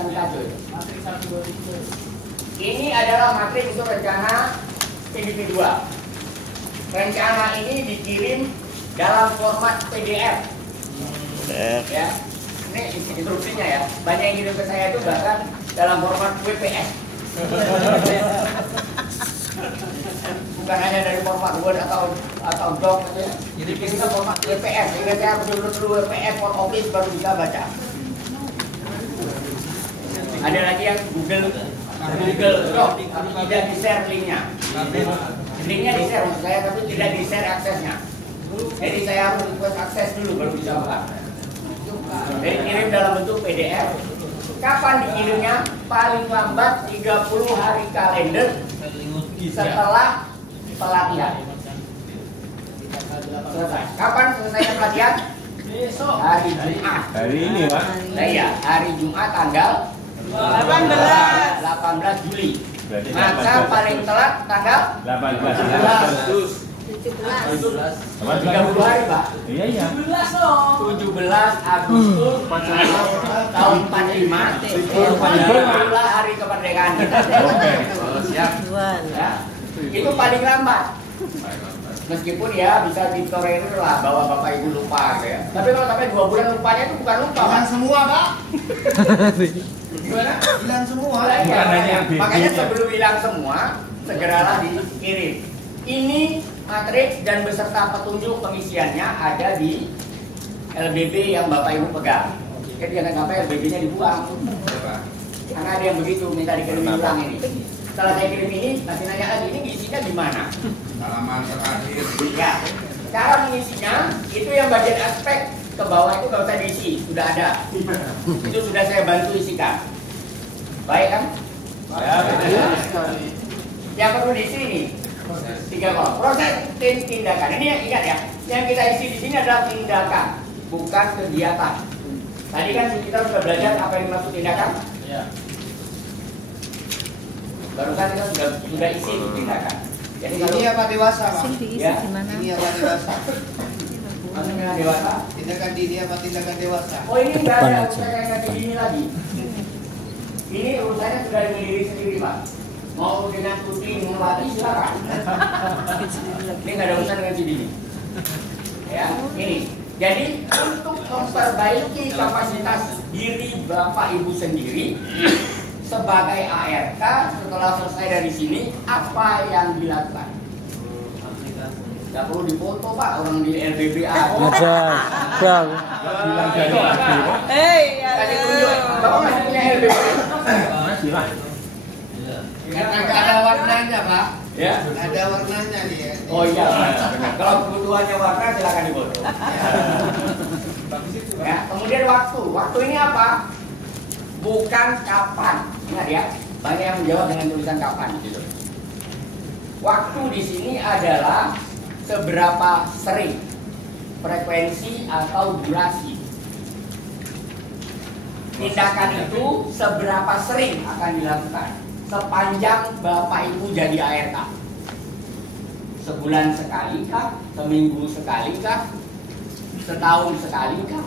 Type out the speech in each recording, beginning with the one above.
Tengkajo. Ini adalah matriks untuk rencana individual. Rencana ini dikirim dalam format PDF. Ya, ini instruksinya ya. Banyak yang kirim ke saya itu bahkan dalam format WPS. Bukan hanya dari format Word atau Doc gitu ya. Jadi kita format WPS. Sehingga saya harus dulu WPS for Office baru bisa baca. Ada lagi yang Google Doc, tapi tidak di-share linknya. Linknya di-share maksud saya, tapi tidak di-share aksesnya. Jadi saya harus request akses dulu baru bisa buka. Jadi kirim dalam bentuk PDF. Kapan dikirimnya? Paling lambat 30 hari kalender setelah pelatihan. Selesai. Kapan selesainya pelatihan? Besok. Hari Jumat. Hari ini, Pak. Nah, iya, hari Jumat tanggal 18 Juli. Maka paling telat tanggal 18 Agustus. 30 hari, Pak. Iya. 17 Agustus tahun 45. Itulah hari kemerdekaan kita. Oke. Siap. Ya. Itu paling lambat. Meskipun ya bisa ditolerir lah bahwa Bapak Ibu lupa gitu ya. Tapi kalau sampai 2 bulan lupanya itu bukan lupa. Hilang semua, Pak. Gimana? Hilang semua. Bukan hanya yang Makanya sebelum hilang semua, segeralah dikirim. Ini matriks dan beserta petunjuk pengisiannya ada di LBB yang Bapak Ibu pegang. Jadi jangan sampai LBB-nya dibuang. Karena ada yang begitu, minta dikirim ulang ini. Setelah saya kirim ini, masih nanya lagi, ini isinya di mana? Halaman terakhir. Ya, cara mengisinya itu yang bagian aspek ke bawah itu nggak usah diisi, sudah ada. Itu sudah saya bantu isikan. Baik kan? Ya. Yang perlu diisi ini 3 kolom. Proses tindakan. Ini yang ingat ya. Yang kita isi di sini adalah tindakan, bukan kegiatan. Tadi kan kita sudah belajar apa yang dimaksud tindakan. Ya. Barusan kita sudah isi tindakan. Jadi kalau Ini apa dewasa, Pak? ya, Ini apa dewasa? maksudnya dewasa. Tindakan dini apa tindakan dewasa? Oh ini nggak ada urusan yang ini lagi. Ini urusannya sudah dengan diri sendiri, Pak. Mau dengan putih melati silakan. Ini nggak ada urusan dengan si dini. Ya, ini. Jadi untuk memperbaiki kapasitas diri Bapak Ibu sendiri sebagai ARK setelah selesai dari sini apa yang dilakukan? Nggak perlu difoto, Pak, orang di LBB ada. Bang. Bilang jadi lagi, Pak. Kasih tunjuk. Bapak masih punya LBB? Masih lah. Karena nggak ada warnanya, Pak. Ya. Ada warnanya nih ya. Oh iya, benar. Kalau kebutuhannya warna silakan difoto. Ya, kemudian waktu. Waktu ini apa? Bukan kapan. Ingat ya, banyak yang menjawab dengan tulisan kapan gitu. Waktu di sini adalah seberapa sering, frekuensi atau durasi. Tindakan itu seberapa sering akan dilakukan sepanjang Bapak Ibu jadi ARK. Sebulan sekali kah? Seminggu sekali kah? Setahun sekali kah?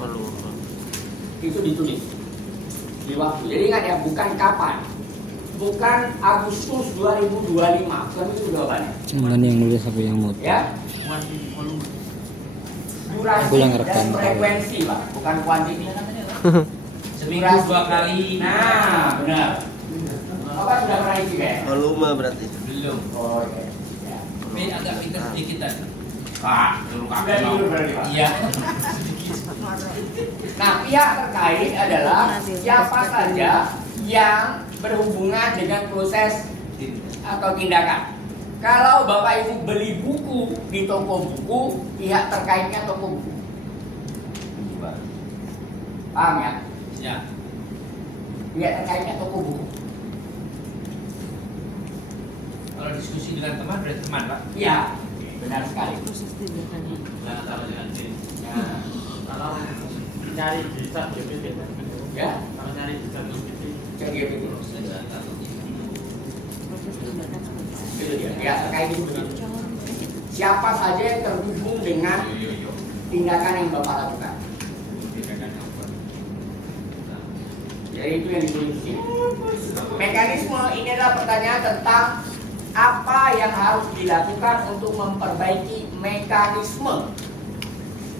Itu ditulis di waktu. Jadi ingat ya, bukan kapan. Bukan Agustus 2025. Kan itu udah banyak. Cuman yang nulis aku yang mood. Ya. Durasi Aku yang rekam. dan frekuensi, Pak, bukan kuantiti. Seminggu 2 kali. Nah, benar. Bapak sudah pernah isi kayak? Volume berarti. Belum. Oh, iya. Ya. Tapi agak pintar sedikit kan. Dulu berarti, Pak. Iya. Nah, pihak terkait adalah siapa saja yang berhubungan dengan proses atau tindakan. Kalau Bapak Ibu beli buku di toko buku, pihak terkaitnya toko buku. Paham ya? Ya. Pihak terkaitnya toko buku. Kalau diskusi dengan teman berarti teman, Pak. Iya, benar sekali. Nah, kalau dengan tim. Ya. Kalau nyari di chat GPT, Ya, kalau nyari di chat GPT, cek GPT. Itu dia, pihak terkait itu begitu. Siapa saja yang terhubung dengan tindakan yang Bapak lakukan. Jadi itu yang ditulis. Mekanisme ini adalah pertanyaan tentang apa yang harus dilakukan untuk memperbaiki mekanisme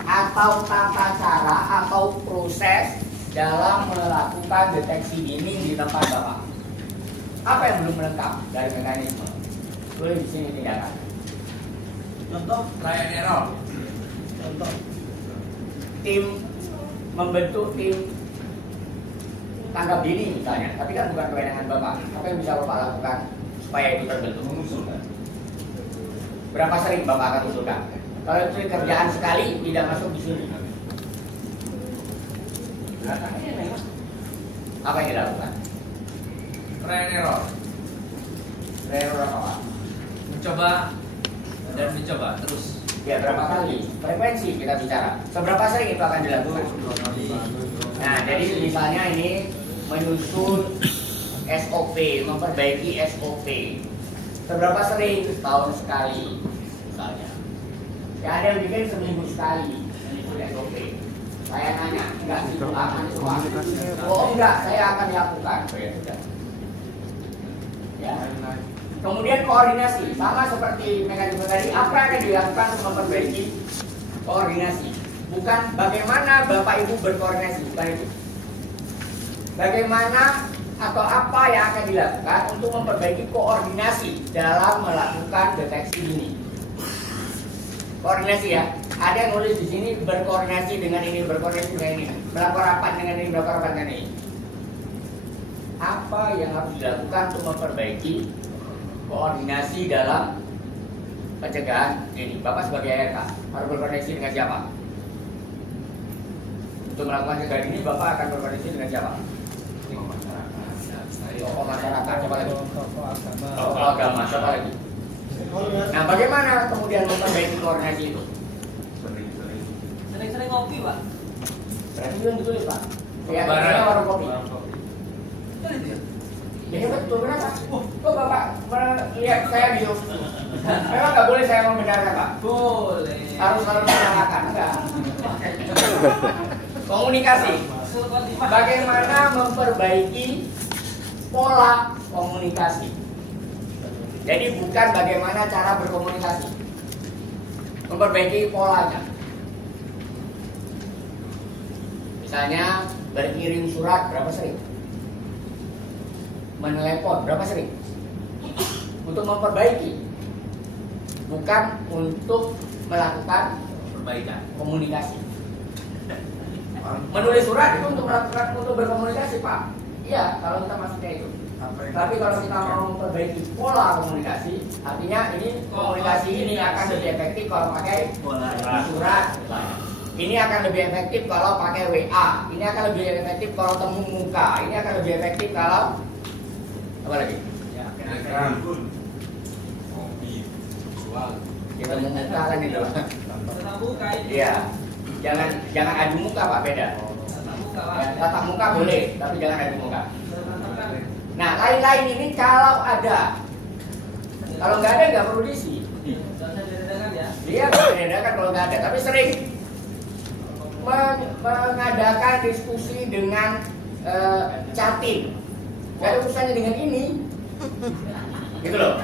atau tata cara atau proses dalam melakukan deteksi dini di tempat Bapak. Apa yang belum lengkap dari mekanisme? Boleh di sini tindakan. Contoh, Trial and error. contoh. Tim membentuk tim tanggap dini misalnya, tapi kan bukan kewenangan Bapak. Apa yang bisa Bapak lakukan supaya itu terbentuk? Mengusulkan. Berapa sering Bapak akan usulkan? Kalau itu kerjaan sekali tidak masuk di sini. Apa yang dilakukan? Trial and error. Error apa Pak? Mencoba dan mencoba terus. Ya berapa kali? Frekuensi kita bicara. Seberapa sering itu akan dilakukan? Nah, jadi misalnya ini menyusun SOP, memperbaiki SOP. Seberapa sering? Setahun sekali, misalnya. Ya ada yang bikin seminggu sekali menyusun SOP. Saya nanya, enggak itu akan suah. Oh enggak, saya akan lakukan. Oh, ya sudah. Ya. Kemudian koordinasi, sama seperti mekanisme tadi, apa yang akan dilakukan untuk memperbaiki koordinasi? Bukan bagaimana Bapak Ibu berkoordinasi, bukan itu. Bagaimana atau apa yang akan dilakukan untuk memperbaiki koordinasi dalam melakukan deteksi dini. Koordinasi ya, ada yang nulis di sini berkoordinasi dengan ini, berkoordinasi dengan ini, melakukan rapat dengan ini, melakukan rapat dengan ini. Apa yang harus dilakukan untuk memperbaiki koordinasi dalam pencegahan ini? Bapak sebagai ARK harus berkoordinasi dengan siapa? Untuk melakukan pencegahan ini Bapak akan berkoordinasi dengan siapa? Tokoh masyarakat, siapa lagi? Tokoh agama, siapa lagi? Nah, bagaimana kemudian memperbaiki koordinasi itu? Sering-sering ngopi, Pak. Berarti itu yang ditulis Pak. Ya, Barang. ini warung kopi. Ini betul, kenapa? Kok Bapak melihat saya gitu? Memang nggak boleh saya membenarkan Pak? Boleh. Harus menyalahkan, enggak? Komunikasi. Bagaimana memperbaiki pola komunikasi? Jadi bukan bagaimana cara berkomunikasi, memperbaiki polanya. Misalnya berkirim surat berapa sering? Menelepon berapa sering? Untuk memperbaiki, bukan untuk melakukan Perbaikan. komunikasi. Menulis surat itu untuk melakukan, untuk berkomunikasi Pak. Iya, kalau kita maksudnya itu. Tapi kalau kita mau memperbaiki pola komunikasi, artinya ini komunikasi ini akan lebih efektif kalau pakai surat. Ini akan lebih efektif kalau pakai WA. Ini akan lebih efektif kalau temu muka. Ini akan lebih efektif kalau apa lagi? Kita temu muka kan itu. Tetap buka ini. Iya. Jangan adu muka Pak, beda. Tetap buka, Pak. Ya, tatap muka boleh, tapi jangan adu muka. Nah, lain-lain ini kalau ada. Kalau nggak ada nggak perlu diisi. Jangan diredakan ya. Dia berbeda kalau nggak ada, tapi sering mengadakan diskusi dengan chatting. Nggak ada urusannya dengan ini, gitu loh.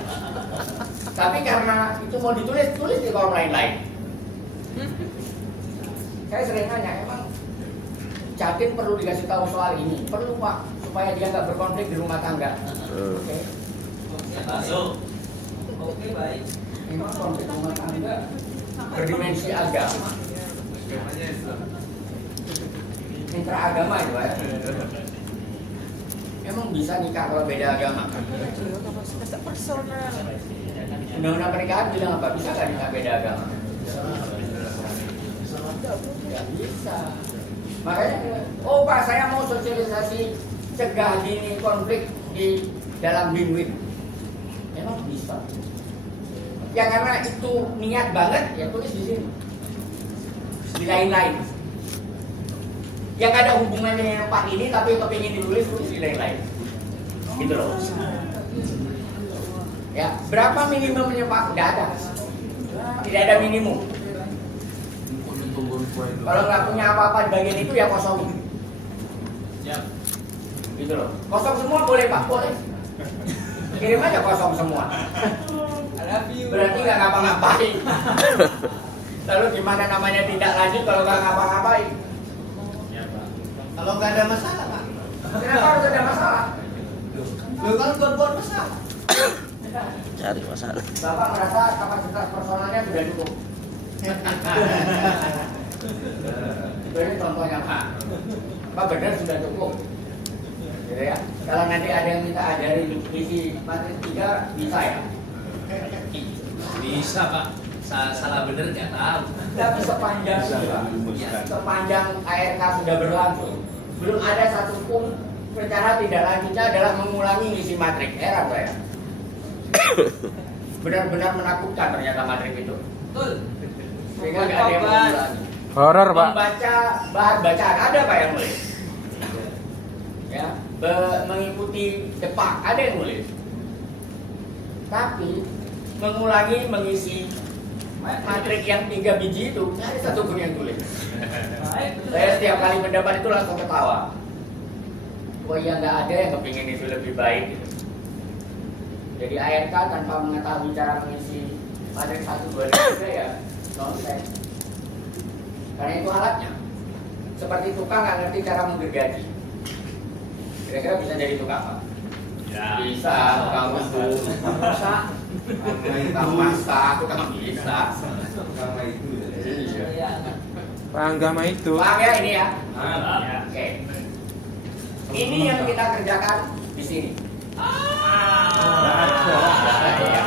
Tapi karena itu mau ditulis, tulis di kolom lain-lain. Saya sering nanya, emang chatting perlu dikasih tahu soal ini? Perlu Pak, supaya dia nggak berkonflik di rumah tangga. Oke. Masuk. Oke, baik. Memang konflik rumah tangga berdimensi agama, intra-agama itu Pak. Emang bisa nikah kalau beda agama? Undang-undang pernikahan bilang apa? Bisa nggak nikah beda agama? Nggak bisa. Makanya, oh Pak, saya mau sosialisasi cegah dini konflik di dalam win-win. Emang bisa? Ya karena itu niat banget, ya tulis di sini. Di lain-lain. Yang ada hubungannya dengan Pak ini, tapi kepingin ditulis, tulis di lain-lain. Gitu loh. Ya, berapa minimumnya Pak? Tidak ada. Tidak ada minimum. Kalau nggak punya apa-apa di bagian itu ya kosongin. Siap. Gitu loh. Kosong semua boleh Pak, boleh. Kirim aja kosong semua. Berarti nggak ngapa-ngapain. Lalu gimana namanya tidak lanjut kalau nggak ngapa-ngapain? Kalau nggak ada masalah, Pak. Kenapa harus ada masalah? Lu kan buat masalah. Cari masalah. Bapak merasa kapasitas personalnya sudah cukup. Ini contohnya Pak. Apa benar sudah cukup? Gitu ya. Kalau nanti ada yang minta ajarin isi materi 3 bisa ya. Bisa Pak. Salah bener nggak tahu. Tapi sepanjang sepanjang ARK sudah berlangsung, belum ada satupun rencana tidak lanjutnya adalah mengulangi isi matrik. Heran saya. Benar-benar menakutkan ternyata matrik itu. Betul. Sehingga nggak ada yang mengulangi. Horor, Pak. Membaca bahan bacaan ada Pak yang nulis. Ya, mengikuti depak ada yang nulis. Tapi mengisi matrik yang 3 biji itu nggak ada satupun yang tulis. Baik. Saya setiap kali mendapat itu langsung ketawa. Oh iya nggak ada yang kepingin itu lebih baik. Gitu. Jadi ARK tanpa mengetahui cara mengisi matrik 1, 2, 3 ya nonsense. Karena itu alatnya. Seperti tukang nggak ngerti cara menggergaji. Kira-kira bisa jadi tukang apa? Ya. Bisa, tukang usul, bisa. Tukang masak, tukang bisa. Karena itu ya. Iya. Iya. Agama itu. Paham ya ini ya? Ya. Oke. Ini yang kita kerjakan di sini. Nggak ada. Nah, ya.